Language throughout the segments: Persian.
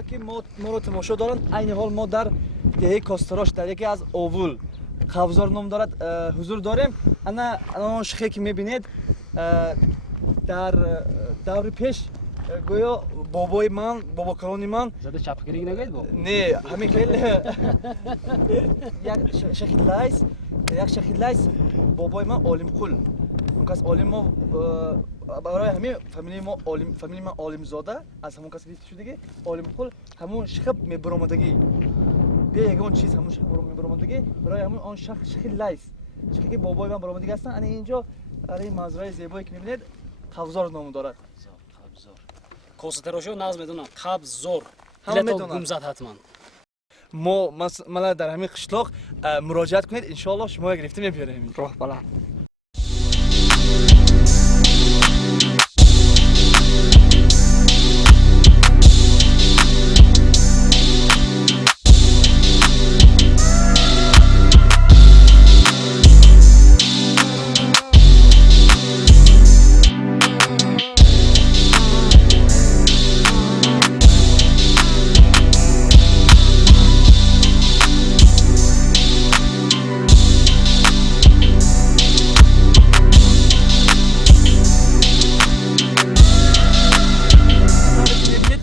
دوستانی که ما رو تماشا دارند، عین حال ما در دهه کاساتاروش در یکی از اوول خبزار نام دارد حضور داریم. انا شخی که میبینید در دور پیش گویا بابای من، بابا کلانی من زده چپگیری نگید با؟ نه همین خیلی یک شکل لیس بابای من عالم قل اون کس عالم ما برای همین فامیلی من عالم زاده از همون کسی که شده که عالم قل همون شخب میبرامدگی بیا یگان چیز همون شخب میبرامدگی برای همون آن شکل لیس شکلی که بابای من برامدگی هستن. انا اینجا برای مزرعه زیبایی که میبینید خبزار نام دارد. کاساتاروشو ناز میدونن خبزار همه میدونن. گم زد حتما. ما مثلا در همین قشلاق مراجعت کنید ان شاء الله شما گرفته میبریم. راه بالا.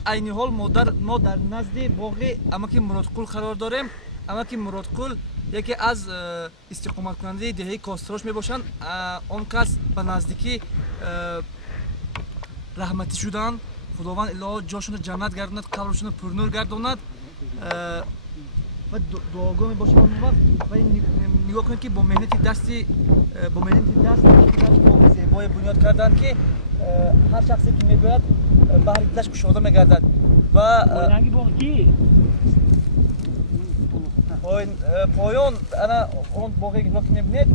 عین حال ما در نزد باغ اماکن مرادقل قرار داریم. اماکن مرادقل یکی از استقامت کننده دهه کاساتاروش میباشند. آن کس به نزدیکی رحمتی شدن. خداوند الهی جاشون جنت گرداند، قبرشون پرنور گرداند و دعاگاه میباشیم اون وقت و نگاه کنید که با مهنت دست باغ زیبای بنیاد کردن که هر شخصی که میگوید بهر دلش گشوده میگردد و رنگی باغ کی؟ پایان انا اون باغی که میبینید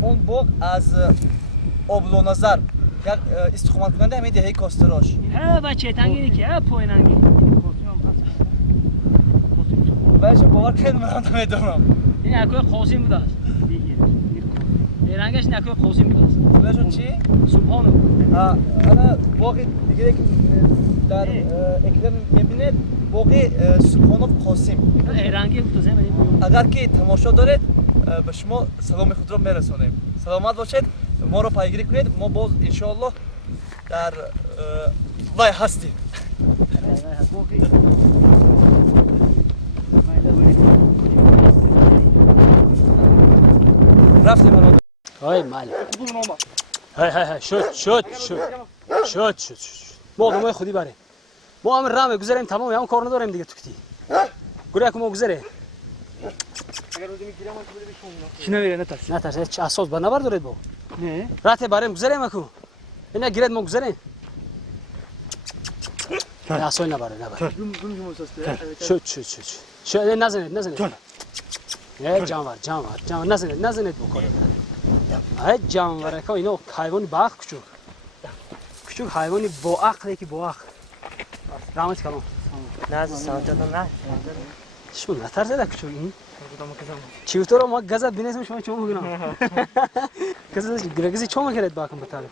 اون باغ از آبلو نظر یک استقامت کننده همین دهه کاساتاروش. ها بچه تنگی که پایانگی بچه باور کنید من نمیدونم این اکوی قاسم بوده است دیگه رنگش نکوی قاسم بوده است. بلاشون چی؟ سبحانو انا باغ دیگه که در اکرام میبینید باغ سبحانو قاسم رنگی بوده است. اگر که تماشا دارید به شما سلام خود را میرسونیم. سلامت باشید، ما رو پیگیری کنید. ما باز ان شاء الله در وای هستیم. رفتیم الان. های مال های شد ما دو خودی بریم ما هم راه میگذاریم تمام هم کار نداریم دیگه. تو کتی گوره که ما گذاره چی نمیره نترس هیچ اساس با نبر دارید با نه راه بریم گذاریم اكو اینا گیرد ما گذاریم اساس نبره شد نزنید جانور نزنید بکنید. ای جانور که اینا حیوانی با عقل کوچک حیوانی با عقلی که با عقل رحمت کنم نه سانتا نه شما نترسید کوچک این چی تو رو ما گازت بینیم شما چون میگم گازت گرگزی چون میکرد باکم به تعریف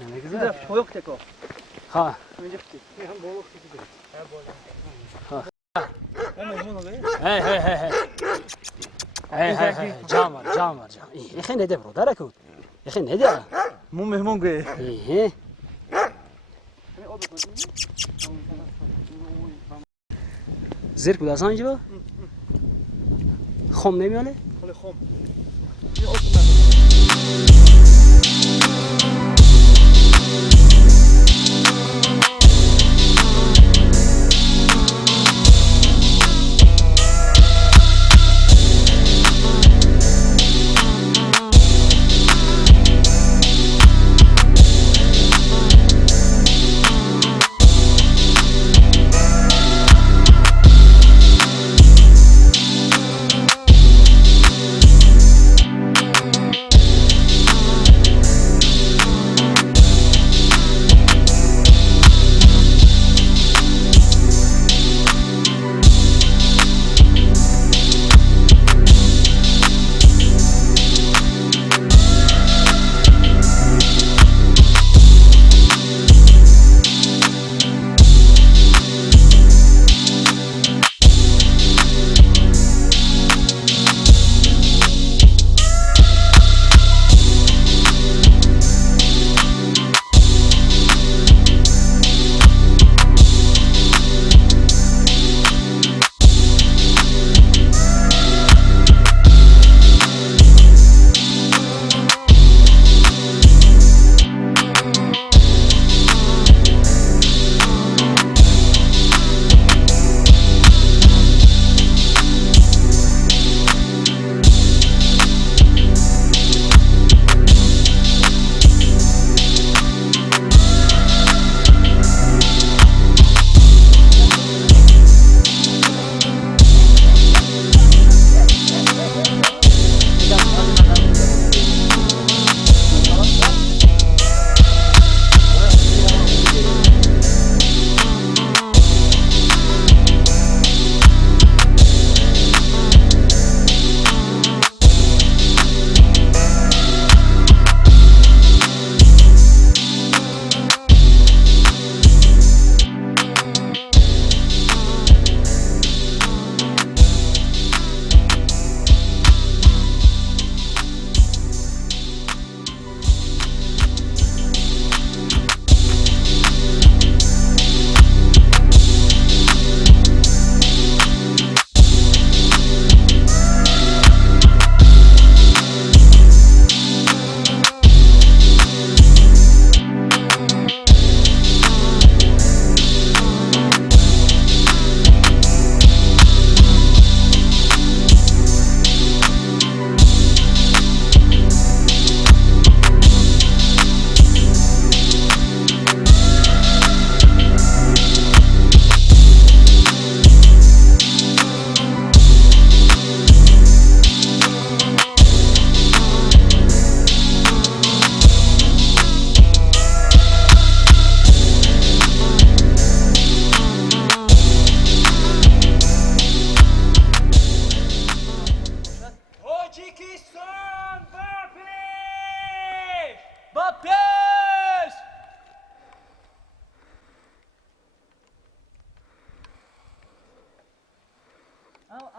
نه گزیده شوق تکو ها هی جامر این خیلی نده برادر کود این خیلی نده مو مهمون گه زیر کود آسان اینجا خم نمیاله خم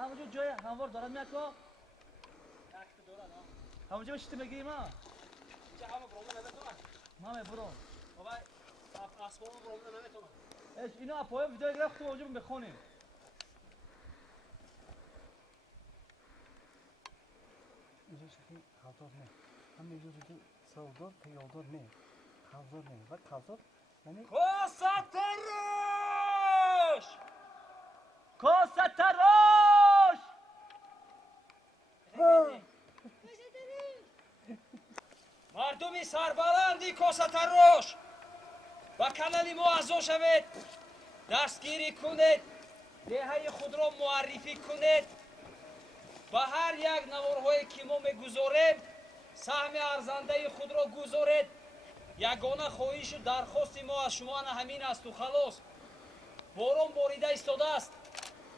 همونجا جای هموار دارم میاد که همونجا بشتی بگیریم ها اینجا همه برامون نمیتونن مامه برو بابا اسباب برامون نمیتونن ایش اینا اپای ویدیو گرفت تو اونجا بخونیم اینجا شکلی خالدار نه همه جور که سودار پیادار نه خالدار نه و خالدار یعنی کاساتاروش کاساتاروش مردمی سربلندی کاساتاروش با کانال ما اعضا شوید دستگیری کنید دهه خود را معرفی کنید با هر یک نوارهایی که ما میگذاریم سهم ارزنده خود را گذارید یگانه خواهش و درخواست ما از شما همین است و خلاص باران باریده ایستاده است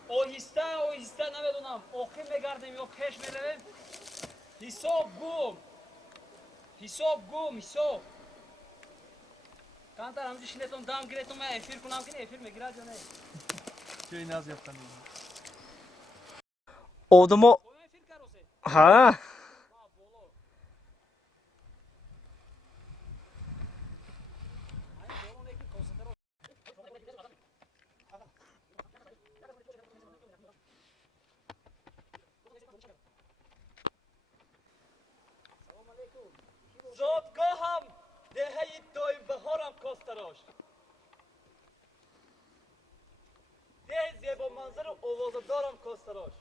آهسته آهسته نمیدونم عاقب میگردیم یا پیش میرویم حساب گم حساب کانتر همونجا شلیتون دم گیرتون من افیر کنم که افیر میگیرد یا نه چه این از یافتم آدما ها زادگاهم دهه دایم بهارم کاساتاروش ده زیبا منظر و آوازدارم کاساتاروش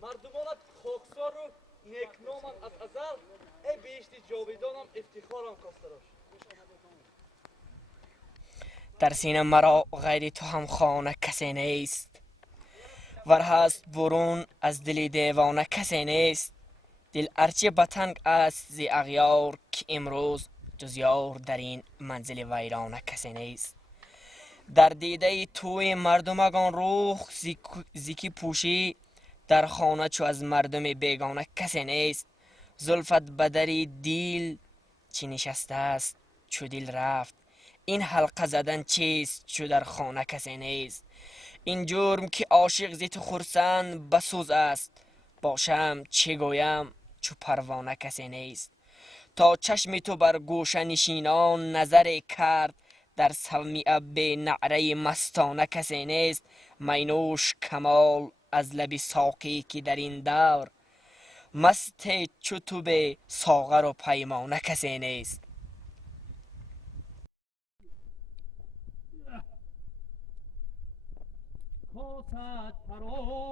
مردمانت خاکسار و نیکنامم از ازل ای بهشت جاویدانم افتخارم کاساتاروش در سینه مرا غیر تو هم خانه کسی نیست ور هست برون از دل دیوانه کسی نیست دل ارچه بتنگ است زی اغیار که امروز جز یار در این منزل ویرانه کسی نیست در دیده توی مردمگان روح زیکی پوشی در خانه چو از مردم بیگانه کسی نیست زلفت بدری دیل چی نشسته است چو دل رفت این حلقه زدن چیست چو در خانه کسی نیست این جرم که عاشق زی تو خرسند بسوز است باشم چه گویم چو پروانه کسی نیست تا چشم تو بر گوشه نشینان نظر کرد در سمیع به نعره مستانه کسی نیست مینوش کمال از لب ساقی که در این دور مست چو تو به ساغر و پیمانه کسی نیست کاساتاروش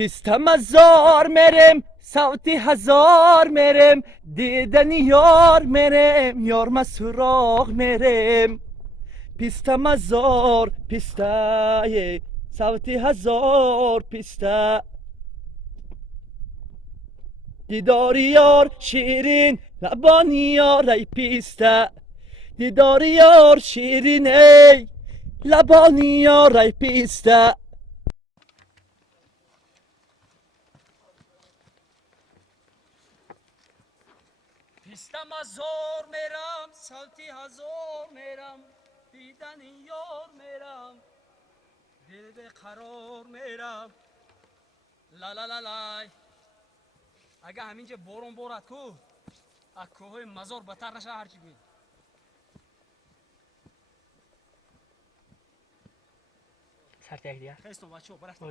پیستم هزار میرم صوتی هزار میرم دیدن یار میرم یار ما سراغ میرم پیستم هزار پیسته صوتی هزار پیسته دیداری یار شیرین لبانی یار ای پیسته دیداری یار شیرین ای لبانی یار ای پیسته پیستم هزار میرم سالتی هزار میرم دیدن یار میرم دل به قرار میرم لا لا لا لا اگه همینجا بارون بارد کو از کوههای مزار بتر نشه هرچی بید سرت یک دیگه خیستم بچه ها برست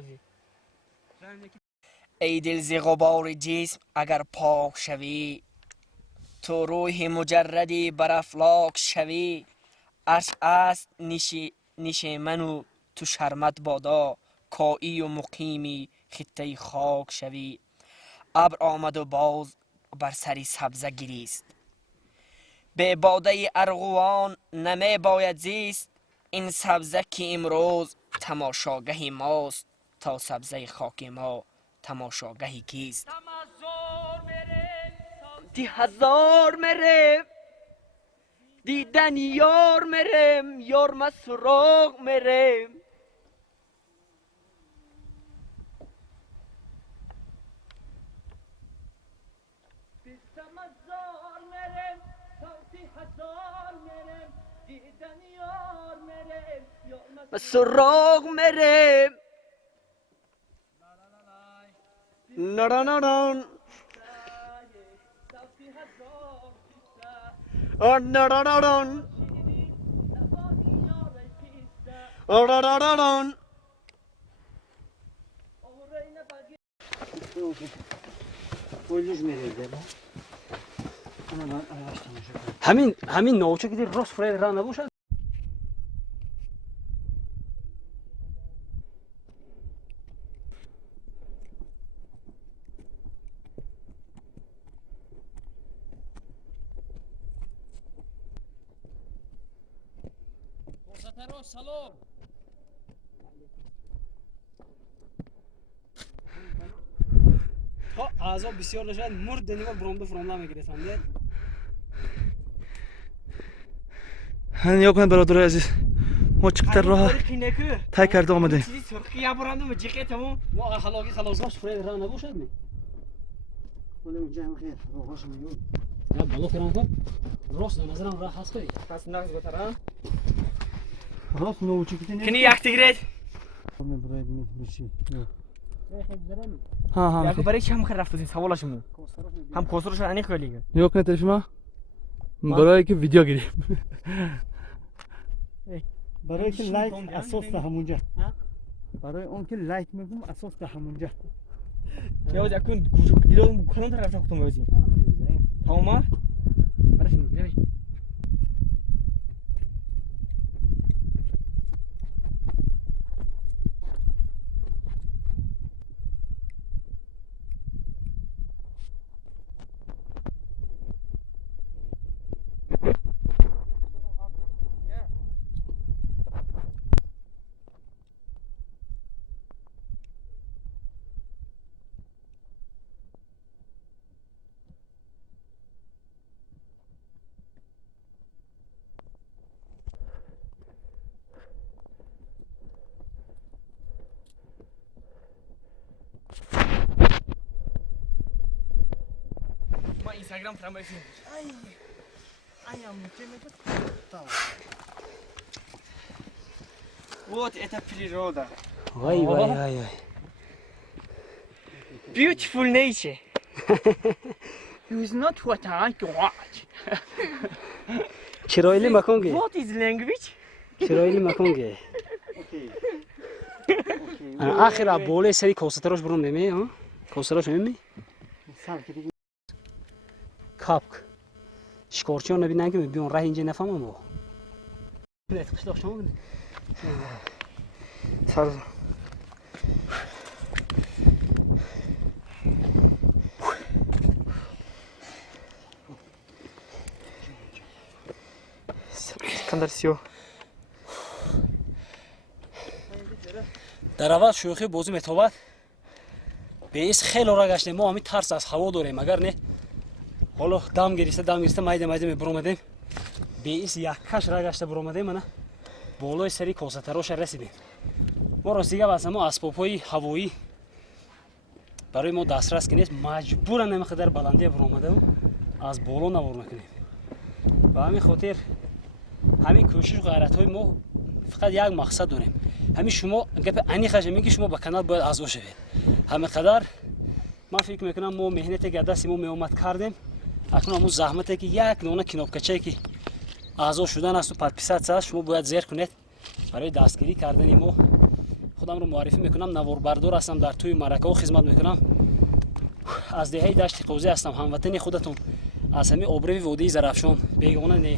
ای دل ز غبار جسم اگر پاک شوی تو روح مجردی بر افلاک شوی. عرش است نیش من و تو شرمت بادا. کایی و مقیمی خطه خاک شوی. ابر آمد و باز بر سری سبزه گریست. به باده ارغوان نمی باید زیست. این سبزه که امروز تماشاگهی ماست. تا سبزه خاک ما تماشاگهی کیست؟ دی هزار مرم دیدن یار مرم. یار ما سراغ مرم. سراغ مرم. نرانران نرانران نرانران. همین نوچه که دیر راست فرید را نبوشد. کساتاروش سلام. تا اعضا بسیار نشد مرد دنیما برامده فرامده میگیره فهمیدید؟ نیا کن برادر عزیز، ما چقدر راه طی کرده آمدیم. چیزی سرخی برندم و جیقه تمام. ما خلاقی خلاص فرید را نبوشد می. خودمون جمع خیر روحاش میون. یا بالا فرام کن. راست نظرم راه هست کاری. پس نقص بترم. راست نوچه که کنی یک تگرید. ها یک برای چی هم خیر رفت بودین سوالشمون. هم کسروش انی خیلی. نیا کن طرف ما برای که ویدیو گیریم. برای که لایک اساس ده همونجا. برای اون که لایک میگم اساس ده همونجا. یا یکون کوچک دیرم کنم طرف خودم بازی. تمام؟ برای میگیری. Instagram também sim. Ai, Вот это природа. وای وای وای وای. Beautiful nature. It's not what I watch. چرایلی مکان گه. What is language? چرایلی مکان گه. آخر باله سری کاساتاروش برون نمی ها؟ کاساتاروش نمی؟ کاپک. شکارچیان نبینن که بیان راه اینجا نفهمم ما. نه قشلاق شما بده. سر. کندرسیو. در اول شوخی بازی متابت بیس خیلی را گشتیم ما همین ترس از هوا داریم مگر نه حالا دم گریسته مایده میبرومدیم بیس یک کش را گشته برومدیم نه بالای سری کاساتاروش رسیدیم ما راستیگه واسه ما اسباب‌های هوایی برای ما دسترس کنید مجبور نمیخواد بلندی برومدیم از بالا نور میکنیم و همین خاطر همین کوشش و غیرت‌های ما فقط یک مقصد داریم همین شما گپ انی خش میگی شما با کانال باید اعضا شوید همه قدر من فکر میکنم ما مهنتی که دست ما میومد کردیم اکنون همون زحمتی که یک نونه کنابکچه که اعضا شدن است و پادپیسات است شما باید زیر کنید برای دستگیری کردن ما خودم رو معرفی میکنم نوار بردار هستم در توی مرکه خدمت میکنم از دهه دشت قوزی هستم هموطن خودتون аз ҳамин обрави водии Зарафшон бегона не.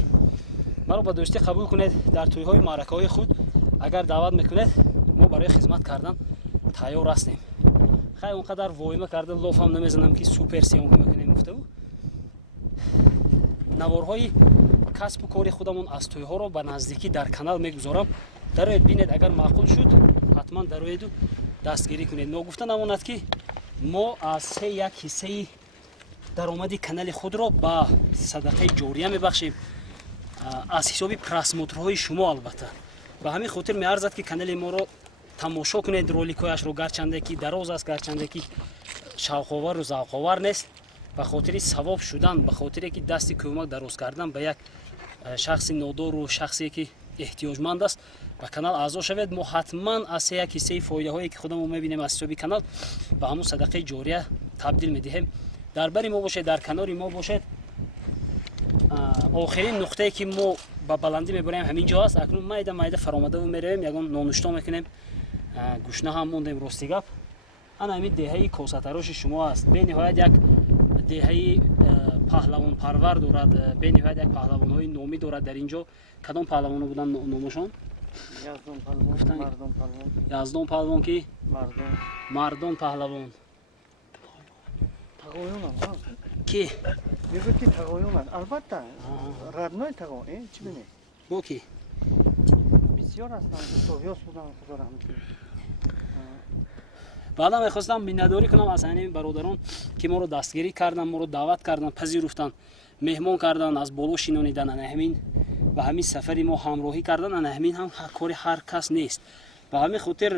маро ба дӯстӣ қабул кунед дар тӯйҳои маъракаҳои худ агар даъват мекунед мо барои хизмат кардан тайёр ҳастем. хай он қадар воима карда лофам намезанам ки супер сиёмка мекунем гуфтаву наворҳои касбу кори худамон аз тӯйҳоро ба наздикӣ дар канал мегузорам. дароед бинед агар маъқул шуд ҳатман дароеду дастгирӣ кунед. ногуфта намонад ки мо аз се як ҳиссаи даромади канали худро ба садақаи ҷория мебахшем аз ҳисоби просмотрҳои шумо. албатта ба ҳамин хотир меарзад ки канали моро тамошо кунед, роликҳояшро гарчанде ки дароз аст, гарчанде ки шавқовару завқовар нест, ба хотири савоб шудан, ба хотире ки дасти кӯмак дароз кардан ба як шахси нодору шахсе ки эҳтиёҷманд аст ба канал аъзо шавед. мо ҳатман аз се як ҳиссаи фоидаҳое ки худамон мебинем аз ҳисоби канал ба ҳамун садақаи ҷория табдил медиҳем. дар бари мо бошед, дар канори мо бошед. охирин нуқтае ки мо ба баландӣ мебарем ҳамин ҷо аст. акнун майда майда фаромадаву меравем, ягон нонушто мекунем, гӯшна ҳам мондем. рости гап ана ҳамин деҳаи Косатароши шумо аст. бениҳоят як деҳаи паҳлавонпарвар дорад, бениҳоят як паҳлавонҳои номӣ дорад дар ин ҷо. кадом паҳлавоно буданд номашон? яздон паҳлавон ки мардон паҳлавон ки мегӯяд ки тағоёнанд. албатта радной тағои чӣ бинед бо ки бисёр ҳастанд соҳиёс буданд худо раҳмати. баъда мехостам миннатдорӣ кунам аз ҳамин бародарон ки моро дастгирӣ кардан, моро даъват кардан, пазируфтанд, меҳмон кардан, аз боло шинонидан, ана ҳамин ба ҳамин сафари мо ҳамроҳӣ кардан. ана ҳамин ҳам кори ҳар кас нест. ба ҳамин хотир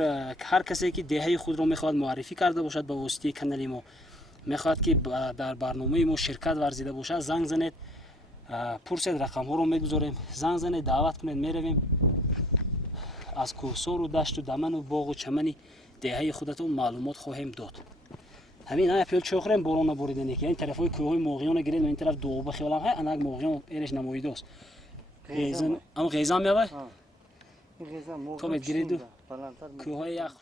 ҳар касе ки деҳаи худро мехоҳад муаррифӣ карда бошад ба воситаи канали мо, мехоҳад ки дар барномаи мо ширкат варзида бошад, занг занед, пурсед, рақамҳоро мегузорем, занг занед, даъват кунед, меравем аз кӯҳсору дашту даману боғу чамани деҳаи худатон маълумот хоҳем дод. ҳамин ая пиёл чохрем борон набориданӣ ки ин тарафҳои кӯҳҳои моғиёне гиред, ин тараф дуоба хиёлам ҳай анак моғиён эреш намоидост. ам ғезам меавай то мегиреду кӯҳҳои ях